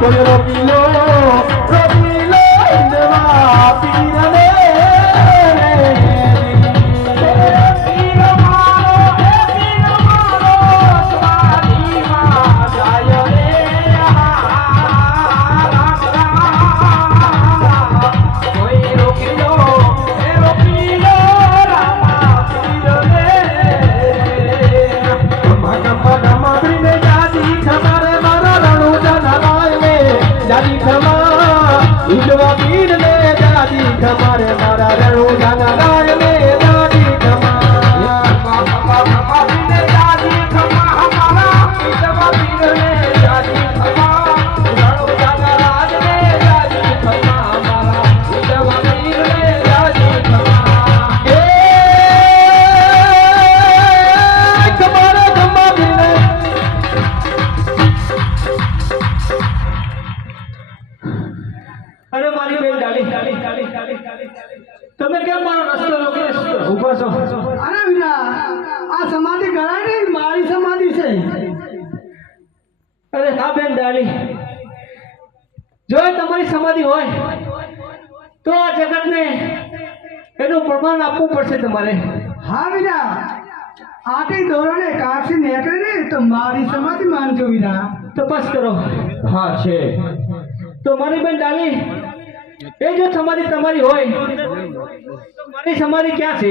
કોઈ રોકી લો ઇન્દવા પીરને ઇન્દવા પીર ને દાદી ખમારે મારા રણુ જાના રાય ને દાદી ખમા ખમા પીર ને દાદી ખમા હમારા ઇન્દવા પીર ને દાદી ખમા રણુ જાના રાજ ને દાદી ખમા હમારા ઇન્દવા પીર ને દાદી ખમા એ ખમારા ખમા પીર અરે મારી બેન ડાલી તમે કેમ મારો રસ્તો રોકી ઉભો છો? અરે વીરા આ સમાધિ ગણાય નહીં, મારી સમાધિ છે. અરે હા બેન ડાલી, જો તમારી સમાધિ હોય તો આ જગતને એનું પ્રમાણ આપવું પડશે તમારે. હા વીરા, આટી દોરણે કાઢી નીકળે ને તો મારી સમાધિ માનજો વીરા. તપાસ કરો. હા છે તો મારી બેન ડાલી, એ જો સમાધિ તમારી હોય તો મારી સમાધિ ક્યાં છે?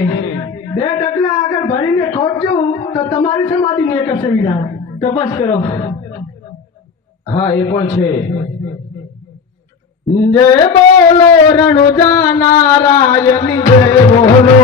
2 ડગલા આગળ ભરીને ખોદજો તો તમારી સમાધિ નીકળશે વીરા. તપાસ કરો. હા એ પણ છે. જય બોલો રણુજા નારાયણ, જય બોલો